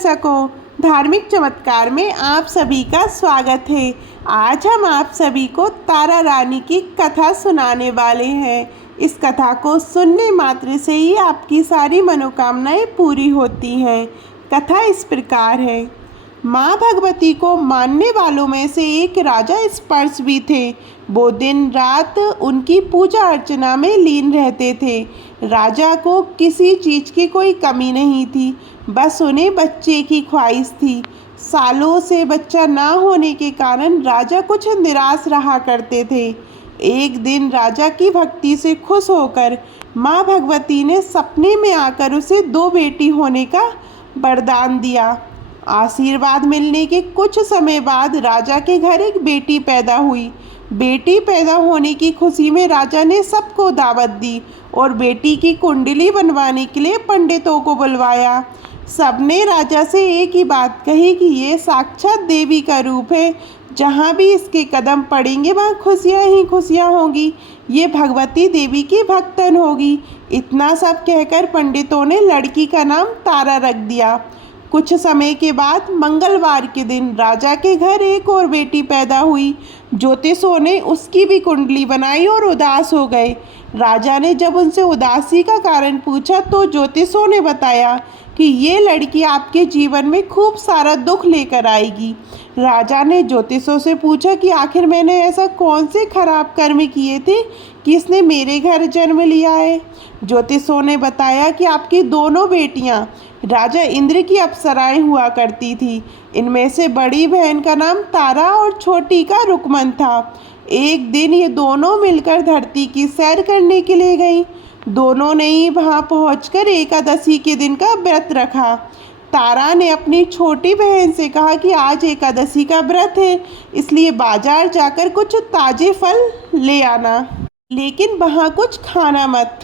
दर्शकों, धार्मिक चमत्कार में आप सभी का स्वागत है। आज हम आप सभी को तारा रानी की कथा सुनाने वाले हैं। इस कथा को सुनने मात्र से ही आपकी सारी मनोकामनाएं पूरी होती हैं। कथा इस प्रकार है। माँ भगवती को मानने वालों में से एक राजा स्पर्श भी थे। वो दिन रात उनकी पूजा अर्चना में लीन रहते थे। राजा को किसी चीज़ की कोई कमी नहीं थी, बस उन्हें बच्चे की ख्वाहिश थी। सालों से बच्चा ना होने के कारण राजा कुछ निराश रहा करते थे। एक दिन राजा की भक्ति से खुश होकर माँ भगवती ने सपने में आकर उसे 2 बेटी होने का वरदान दिया। आशीर्वाद मिलने के कुछ समय बाद राजा के घर एक बेटी पैदा हुई। बेटी पैदा होने की खुशी में राजा ने सबको दावत दी और बेटी की कुंडली बनवाने के लिए पंडितों को बुलवाया। सबने राजा से एक ही बात कही कि ये साक्षात देवी का रूप है। जहाँ भी इसके कदम पड़ेंगे वहाँ खुशियाँ ही खुशियाँ होंगी। ये भगवती देवी की भक्तन होगी। इतना सब कहकर पंडितों ने लड़की का नाम तारा रख दिया। कुछ समय के बाद मंगलवार के दिन राजा के घर एक और बेटी पैदा हुई। ज्योतिषों ने उसकी भी कुंडली बनाई और उदास हो गए। राजा ने जब उनसे उदासी का कारण पूछा तो ज्योतिषों ने बताया कि ये लड़की आपके जीवन में खूब सारा दुख लेकर आएगी। राजा ने ज्योतिषों से पूछा कि आखिर मैंने ऐसा कौन से खराब कर्म किए थे कि इसने मेरे घर जन्म लिया है। ज्योतिषों ने बताया कि आपकी दोनों बेटियां राजा इंद्र की अप्सराएं हुआ करती थी। इनमें से बड़ी बहन का नाम तारा और छोटी का रुकमन था। एक दिन ये दोनों मिलकर धरती की सैर करने के लिए गईं। दोनों ने ही वहाँ पहुँचकर एकादशी के दिन का व्रत रखा। तारा ने अपनी छोटी बहन से कहा कि आज एकादशी का व्रत है, इसलिए बाजार जाकर कुछ ताजे फल ले आना, लेकिन वहाँ कुछ खाना मत।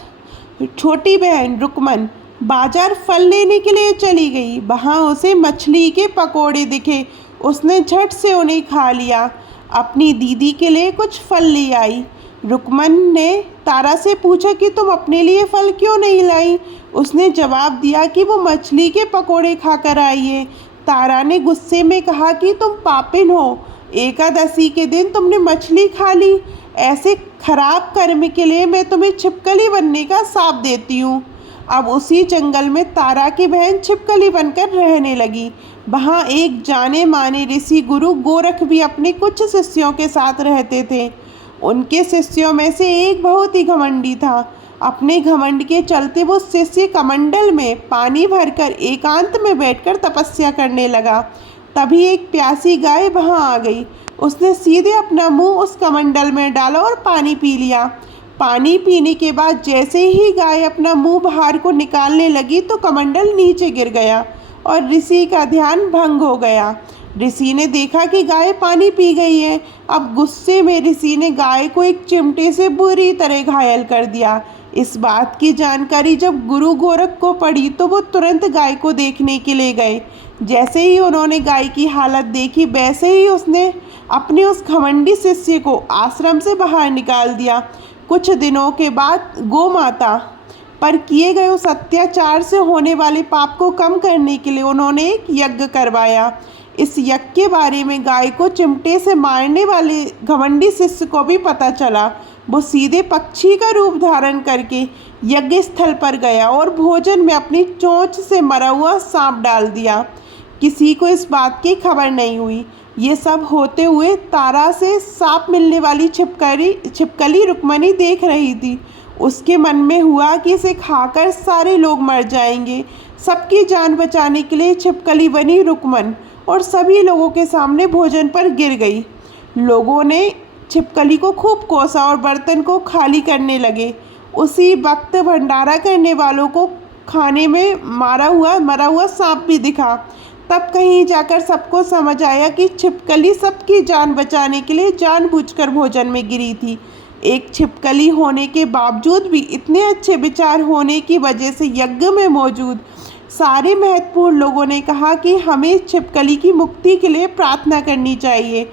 छोटी बहन रुकमन बाजार फल लेने के लिए चली गई। वहाँ उसे मछली के पकोड़े दिखे। उसने झट से उन्हें खा लिया। अपनी दीदी के लिए कुछ फल ले आई। रुकमन ने तारा से पूछा कि तुम अपने लिए फल क्यों नहीं लाई। उसने जवाब दिया कि वो मछली के पकोड़े खाकर आई है। तारा ने गुस्से में कहा कि तुम पापिन हो, एकादशी के दिन तुमने मछली खा ली। ऐसे खराब कर्म के लिए मैं तुम्हें छिपकली बनने का शाप देती हूँ। अब उसी जंगल में तारा की बहन छिपकली बनकर रहने लगी। वहाँ एक जाने माने ऋषि गुरु गोरख भी अपने कुछ शिष्यों के साथ रहते थे। उनके शिष्यों में से एक बहुत ही घमंडी था। अपने घमंड के चलते वो शिष्य कमंडल में पानी भरकर एकांत में बैठकर तपस्या करने लगा। तभी एक प्यासी गाय वहाँ आ गई। उसने सीधे अपना मुंह उस कमंडल में डाला और पानी पी लिया। पानी पीने के बाद जैसे ही गाय अपना मुंह बाहर को निकालने लगी तो कमंडल नीचे गिर गया और ऋषि का ध्यान भंग हो गया। ऋषि ने देखा कि गाय पानी पी गई है। अब गुस्से में ऋषि ने गाय को एक चिमटे से बुरी तरह घायल कर दिया। इस बात की जानकारी जब गुरु गोरख को पड़ी तो वो तुरंत गाय को देखने के लिए गए। जैसे ही उन्होंने गाय की हालत देखी वैसे ही उसने अपने उस घमंडी शिष्य को आश्रम से बाहर निकाल दिया। कुछ दिनों के बाद गौ माता पर किए गए उस अत्याचार से होने वाले पाप को कम करने के लिए उन्होंने एक यज्ञ करवाया। इस यज्ञ के बारे में गाय को चिमटे से मारने वाले घमंडी शिष्य को भी पता चला। वो सीधे पक्षी का रूप धारण करके यज्ञ स्थल पर गया और भोजन में अपनी चोंच से मरा हुआ सांप डाल दिया। किसी को इस बात की खबर नहीं हुई। ये सब होते हुए तारा से सांप मिलने वाली छिपकली रुक्मणी देख रही थी। उसके मन में हुआ कि इसे खाकर सारे लोग मर जाएंगे। सबकी जान बचाने के लिए छिपकली बनी रुक्मन और सभी लोगों के सामने भोजन पर गिर गई। लोगों ने छिपकली को खूब कोसा और बर्तन को खाली करने लगे। उसी वक्त भंडारा करने वालों को खाने में मरा हुआ सांप भी दिखा। तब कहीं जाकर सबको समझ आया कि छिपकली सबकी जान बचाने के लिए जानबूझकर भोजन में गिरी थी। एक छिपकली होने के बावजूद भी इतने अच्छे विचार होने की वजह से यज्ञ में मौजूद सारे महत्वपूर्ण लोगों ने कहा कि हमें छिपकली की मुक्ति के लिए प्रार्थना करनी चाहिए।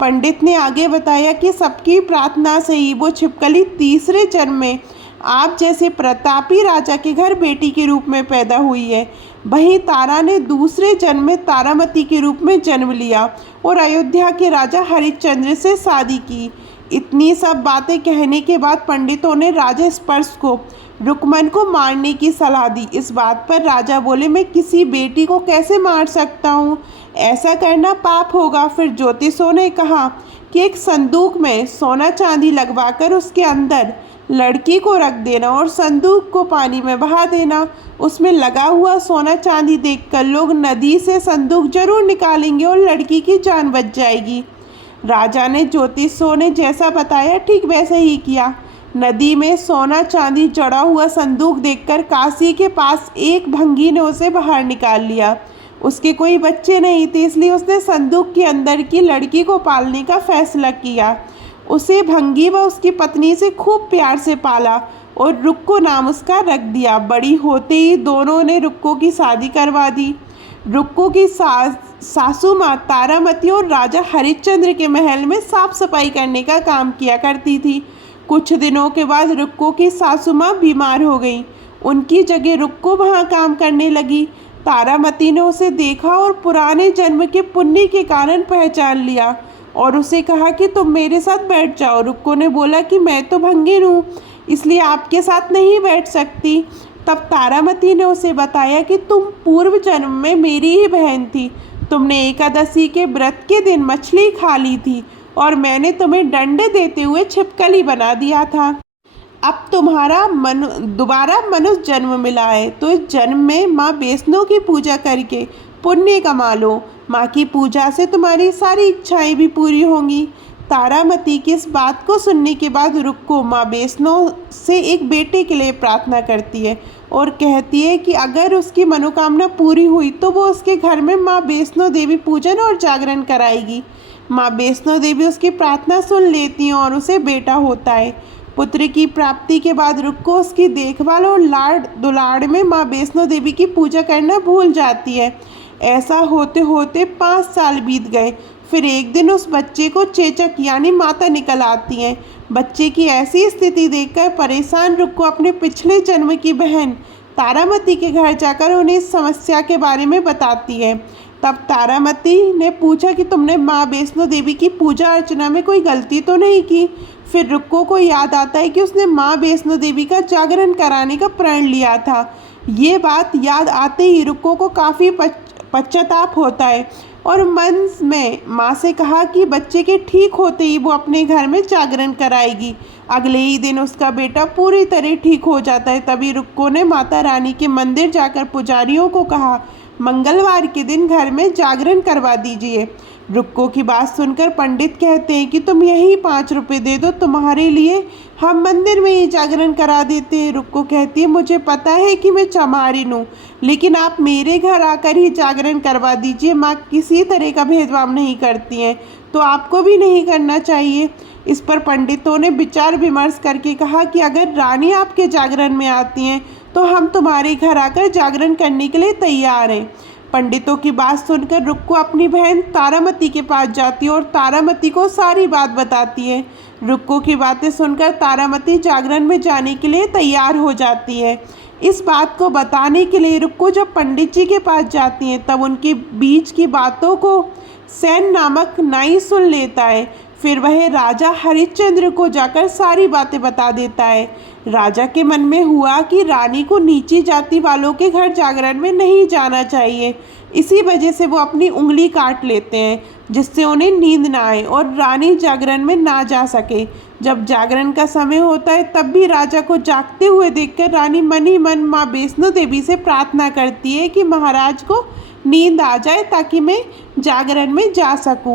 पंडित ने आगे बताया कि सबकी प्रार्थना से ही वो छिपकली तीसरे जन्म में आप जैसे प्रतापी राजा के घर बेटी के रूप में पैदा हुई है। वहीं तारा ने दूसरे जन्म में तारामती के रूप में जन्म लिया और अयोध्या के राजा हरिश्चंद्र से शादी की। इतनी सब बातें कहने के बाद पंडितों ने राजा स्पर्श को रुक्मन को मारने की सलाह दी। इस बात पर राजा बोले, मैं किसी बेटी को कैसे मार सकता हूँ, ऐसा करना पाप होगा। फिर ज्योतिषों ने कहा कि एक संदूक में सोना चांदी लगवाकर उसके अंदर लड़की को रख देना और संदूक को पानी में बहा देना। उसमें लगा हुआ सोना चांदी देखकर लोग नदी से संदूक जरूर निकालेंगे और लड़की की जान बच जाएगी। राजा ने ज्योतिषों ने जैसा बताया ठीक वैसे ही किया। नदी में सोना चांदी जड़ा हुआ संदूक देखकर काशी के पास एक भंगी ने उसे बाहर निकाल लिया। उसके कोई बच्चे नहीं थे, इसलिए उसने संदूक के अंदर की लड़की को पालने का फैसला किया। उसे भंगी व उसकी पत्नी से खूब प्यार से पाला और रुक्को नाम उसका रख दिया। बड़ी होते ही दोनों ने रुक्को की शादी करवा दी। रुक्को की सासू माँ तारामती और राजा हरिश्चंद्र के महल में साफ सफाई करने का काम किया करती थी। कुछ दिनों के बाद रुक्को की सासू माँ बीमार हो गई। उनकी जगह रुक्को वहाँ काम करने लगी। तारामती ने उसे देखा और पुराने जन्म के पुण्य के कारण पहचान लिया और उसे कहा कि तुम मेरे साथ बैठ जाओ। रुक्को ने बोला कि मैं तो भंगिन हूँ, इसलिए आपके साथ नहीं बैठ सकती। तब तारामती ने उसे बताया कि तुम पूर्व जन्म में मेरी ही बहन थी। तुमने एकादशी के व्रत के दिन मछली खा ली थी और मैंने तुम्हें दंड देते हुए छिपकली बना दिया था। अब तुम्हारा दोबारा मनुष्य जन्म मिला है, तो इस जन्म में माँ वैष्णो की पूजा करके पुण्य कमा लो। माँ की पूजा से तुम्हारी सारी इच्छाएं भी पूरी होंगी। तारामती की इस बात को सुनने के बाद रुक्को माँ वैष्णो से एक बेटे के लिए प्रार्थना करती है और कहती है कि अगर उसकी मनोकामना पूरी हुई तो वो उसके घर में माँ वैष्णो देवी पूजन और जागरण कराएगी। माँ वैष्णो देवी उसकी प्रार्थना सुन लेती हैं और उसे बेटा होता है। पुत्र की प्राप्ति के बाद रुक्को उसकी देखभाल और लाड दुलाड़ में माँ वैष्णो देवी की पूजा करना भूल जाती है। ऐसा होते होते 5 साल बीत गए। फिर एक दिन उस बच्चे को चेचक यानी माता निकल आती है। बच्चे की ऐसी स्थिति देखकर परेशान रुक्को अपने पिछले जन्म की बहन तारामती के घर जाकर उन्हें इस समस्या के बारे में बताती है। तब तारामती ने पूछा कि तुमने माँ वैष्णो देवी की पूजा अर्चना में कोई गलती तो नहीं की। फिर रुक्को को याद आता है कि उसने माँ वैष्णो देवी का जागरण कराने का प्रण लिया था। ये बात याद आते ही रुक्को को काफ़ी पश्चाताप होता है और मन में माँ से कहा कि बच्चे के ठीक होते ही वो अपने घर में जागरण कराएगी। अगले ही दिन उसका बेटा पूरी तरह ठीक हो जाता है। तभी रुक्को ने माता रानी के मंदिर जाकर पुजारियों को कहा, मंगलवार के दिन घर में जागरण करवा दीजिए। रुक्को की बात सुनकर पंडित कहते हैं कि तुम यही 5 रुपये दे दो, तुम्हारे लिए हम मंदिर में ही जागरण करा देते हैं। रुक्को कहती है, मुझे पता है कि मैं चमारिन हूँ, लेकिन आप मेरे घर आकर ही जागरण करवा दीजिए। माँ किसी तरह का भेदभाव नहीं करती हैं, तो आपको भी नहीं करना चाहिए। इस पर पंडितों ने विचार विमर्श करके कहा कि अगर रानी आपके जागरण में आती हैं तो हम तुम्हारे घर आकर जागरण करने के लिए तैयार हैं। पंडितों की बात सुनकर रुक्को अपनी बहन तारामती के पास जाती है और तारामती को सारी बात बताती है। रुक्को की बातें सुनकर तारामती जागरण में जाने के लिए तैयार हो जाती है। इस बात को बताने के लिए रुक्को जब पंडित जी के पास जाती हैं तब उनके बीच की बातों को सेन नामक नाई सुन लेता है। फिर वह राजा हरिश्चंद्र को जाकर सारी बातें बता देता है। राजा के मन में हुआ कि रानी को नीची जाति वालों के घर जागरण में नहीं जाना चाहिए। इसी वजह से वो अपनी उंगली काट लेते हैं, जिससे उन्हें नींद ना आए और रानी जागरण में ना जा सके। जब जागरण का समय होता है तब भी राजा को जागते हुए देखकर रानी मन ही मन माँ वैष्णो देवी से प्रार्थना करती है कि महाराज को नींद आ जाए ताकि मैं जागरण में जा सकूं।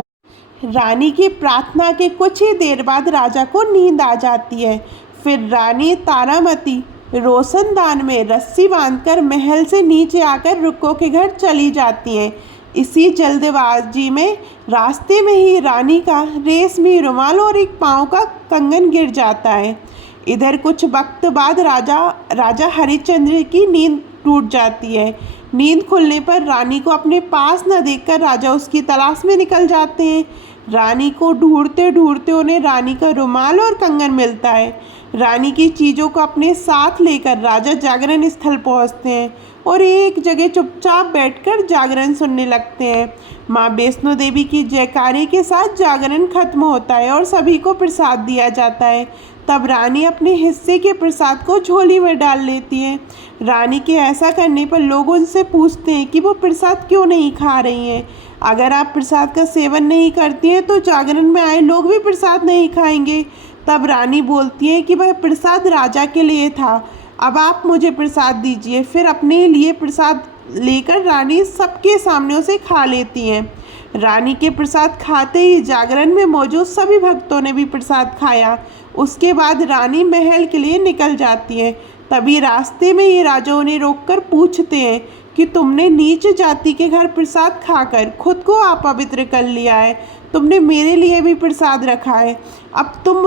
रानी की प्रार्थना के कुछ ही देर बाद राजा को नींद आ जाती है। फिर रानी तारामती रोशनदान में रस्सी बांधकर महल से नीचे आकर रुक्को के घर चली जाती हैं। इसी जल्दबाजी में रास्ते में ही रानी का रेशमी रुमाल और एक पाँव का कंगन गिर जाता है। इधर कुछ वक्त बाद राजा हरिश्चंद्र की नींद टूट जाती है। नींद खुलने पर रानी को अपने पास न देखकर राजा उसकी तलाश में निकल जाते हैं। रानी को ढूंढते ढूंढते उन्हें रानी का रुमाल और कंगन मिलता है। रानी की चीज़ों को अपने साथ लेकर राजा जागरण स्थल पहुंचते हैं और एक जगह चुपचाप बैठकर जागरण सुनने लगते हैं। माँ वैष्णो देवी की जयकारे के साथ जागरण खत्म होता है और सभी को प्रसाद दिया जाता है। तब रानी अपने हिस्से के प्रसाद को झोली में डाल लेती है। रानी के ऐसा करने पर लोग उनसे पूछते हैं कि वो प्रसाद क्यों नहीं खा रही हैं। अगर आप प्रसाद का सेवन नहीं करती हैं तो जागरण में आए लोग भी प्रसाद नहीं खाएंगे। तब रानी बोलती है कि वह प्रसाद राजा के लिए था, अब आप मुझे प्रसाद दीजिए। फिर अपने लिए प्रसाद लेकर रानी सबके सामने उसे खा लेती हैं। रानी के प्रसाद खाते ही जागरण में मौजूद सभी भक्तों ने भी प्रसाद खाया। उसके बाद रानी महल के लिए निकल जाती है। तभी रास्ते में ये राजा उन्हें रोककर पूछते हैं कि तुमने नीच जाति के घर प्रसाद खाकर खुद को अपवित्र कर लिया है, तुमने मेरे लिए भी प्रसाद रखा है, अब तुम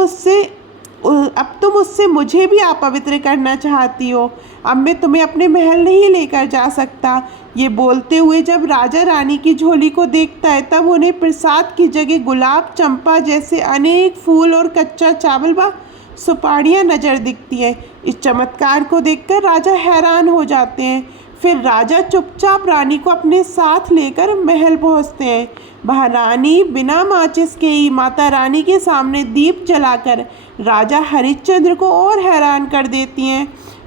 मुझसे मुझे भी अपवित्र करना चाहती हो। अब मैं तुम्हें अपने महल नहीं लेकर जा सकता। ये बोलते हुए जब राजा रानी की झोली को देखता है तब उन्हें प्रसाद की जगह गुलाब, चंपा जैसे अनेक फूल और कच्चा चावल व सुपारियाँ नजर दिखती हैं। इस चमत्कार को देखकर राजा हैरान हो जाते हैं। फिर राजा चुपचाप रानी को अपने साथ लेकर महल पहुंचते हैं। वहाँ रानी बिना माचिस के ही माता रानी के सामने दीप जलाकर राजा हरिश्चंद्र को और हैरान कर देती हैं।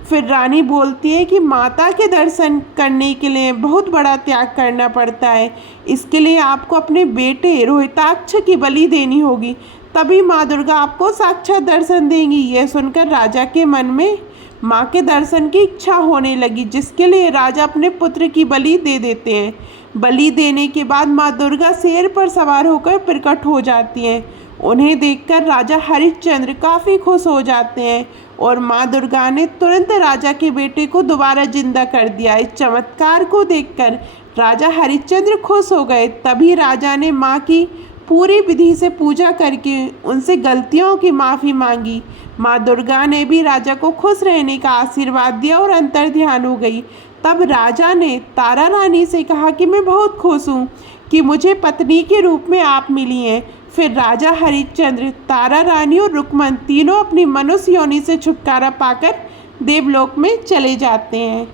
फिर रानी बोलती है कि माता के दर्शन करने के लिए बहुत बड़ा त्याग करना पड़ता है, इसके लिए आपको अपने बेटे रोहिताक्ष की बलि देनी होगी, तभी माँ दुर्गा आपको साक्षात दर्शन देंगी। यह सुनकर राजा के मन में माँ के दर्शन की इच्छा होने लगी, जिसके लिए राजा अपने पुत्र की बलि दे देते हैं। बलि देने के बाद माँ दुर्गा शेर पर सवार होकर प्रकट हो जाती हैं। उन्हें देखकर राजा हरिश्चंद्र काफ़ी खुश हो जाते हैं और माँ दुर्गा ने तुरंत राजा के बेटे को दोबारा जिंदा कर दिया। इस चमत्कार को देखकर राजा हरिश्चंद्र खुश हो गए। तभी राजा ने माँ की पूरी विधि से पूजा करके उनसे गलतियों की माफ़ी मांगी। माँ दुर्गा ने भी राजा को खुश रहने का आशीर्वाद दिया और अंतर ध्यान हो गई। तब राजा ने तारा रानी से कहा कि मैं बहुत खुश हूँ कि मुझे पत्नी के रूप में आप मिली हैं। फिर राजा हरिश्चंद्र, तारा रानी और रुक्मन तीनों अपनी मनुष्य योनि से छुटकारा पाकर देवलोक में चले जाते हैं।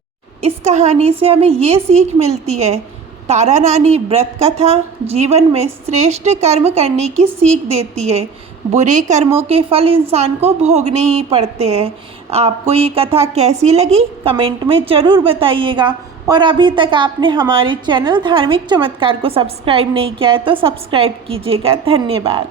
इस कहानी से हमें ये सीख मिलती है, तारा रानी व्रत कथा जीवन में श्रेष्ठ कर्म करने की सीख देती है। बुरे कर्मों के फल इंसान को भोगने ही पड़ते हैं। आपको ये कथा कैसी लगी कमेंट में ज़रूर बताइएगा। और अभी तक आपने हमारे चैनल धार्मिक चमत्कार को सब्सक्राइब नहीं किया है तो सब्सक्राइब कीजिएगा। धन्यवाद।